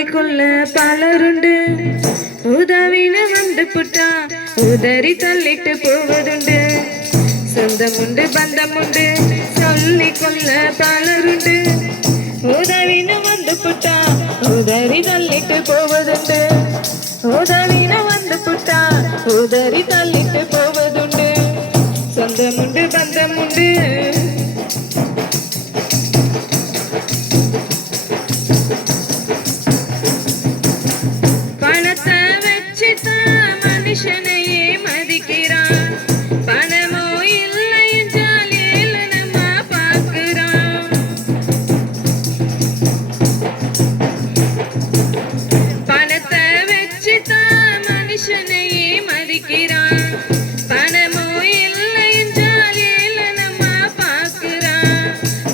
சொல்லிக்கொள்ள பலருண்டு உதவின்னு வந்து புட்டா உதறி தள்ளிட்டு போவதுண்டு சொந்தமுண்டு பந்தமுண்டு சொல்லிக்கொள்ள பலருண்டு உதவின்னு வந்து புட்டா உதறி தள்ளிட்டு போவதுண்டு உதவின்னு வந்து புட்டா உதறி தள்ளிட்டு போவதுண்டு சொந்தமுண்டு பந்தமுண்டு பணத்தை வச்சுதான் மனுஷனையே மதிக்கிறான் பணமோ இல்லை என்றால் ஏளனமா பார்க்கிறான் பணத்தை வச்சுதான் மனுஷனையே மதிக்கிறான் பணமோ இல்லை என்றால் ஏளனமா பார்க்கிறான்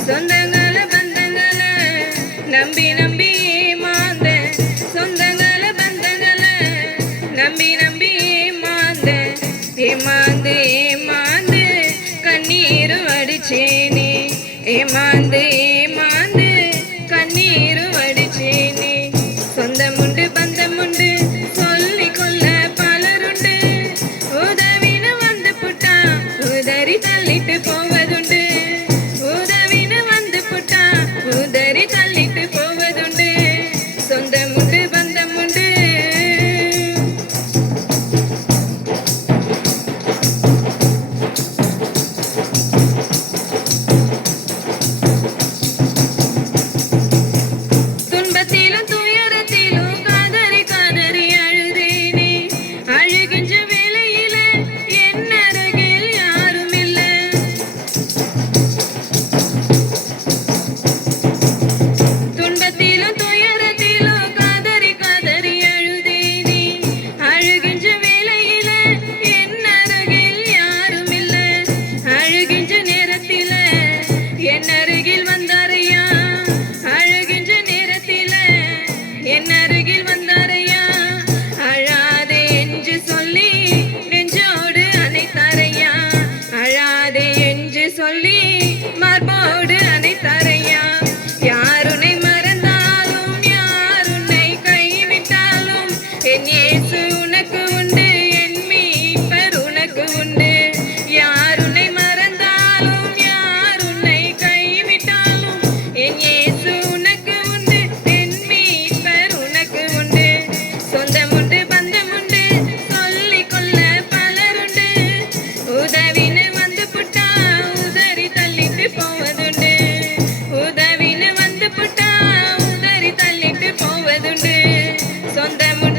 சொந்தங்கள பந்தங்கள நம்பி நம்பி ஏமாந்த சொந்தங்கள பந்தங்கள நம்பி நம்பி ஏமாந்த ஏமாந்து ஏமாந்து கண்ணீரு அடிச்சேனே ஏமாந்து ஏமாந்து கண்ணீரு அடிச்சேனே சொந்தமுண்டு பந்தமுண்டு சொல்லிக்கொள்ள பலருண்டு உதவின்னு வந்து புட்டா உதறி தள்ளிட்டு போவதுண்டு உதவின்னு வந்து புட்டா உதறி தள்ளிட்டு போவதுண்டு சொந்தமுண்டு பந்தமுண்டு துன்பத்திலும் துயரத்திலும் காதறி காதறி அழுதேனே அழுகின்ற வேளையில என் அருகில் யாரும் இல்ல துன்பத்திலும் துயரத்திலும் காதறி காதறி அழுதேனே அழுகின்ற வேளையில என் அருகில் யாரும் இல்ல அழுகின்ற நேரத்தில என் அருகில் வந்தாரையா அழுகின்ற நேரத்தில என் அருகில் வந்தாரையா அழாதே என்று சொல்லி நெஞ்சோடு அணைத்தாரையா அழாதே என்று சொல்லி மார்போடு அணைத்தாரையா யாருனை மறந்தாலும் யாருனை கைவிட்டாலும் என் இயேசு உனக்கு உண்டு என் மீட்பர் உனக்கு உண்டு யாருனை மறந்தாலும் யாருனை கைவிட்டாலும் என் இயேசு உனக்கு உண்டு என் மீட்பர் உனக்கு உண்டு சொந்தமுண்டு பந்தமுண்டு சொல்லிக்கொள்ள பலருண்டு உதவின்னு வந்து புட்டா உதறி தள்ளிட்டு போவதுண்டு உதவின்னு வந்து புட்டா உதறி தள்ளிட்டு போவதுண்டு சொந்தமுண்டு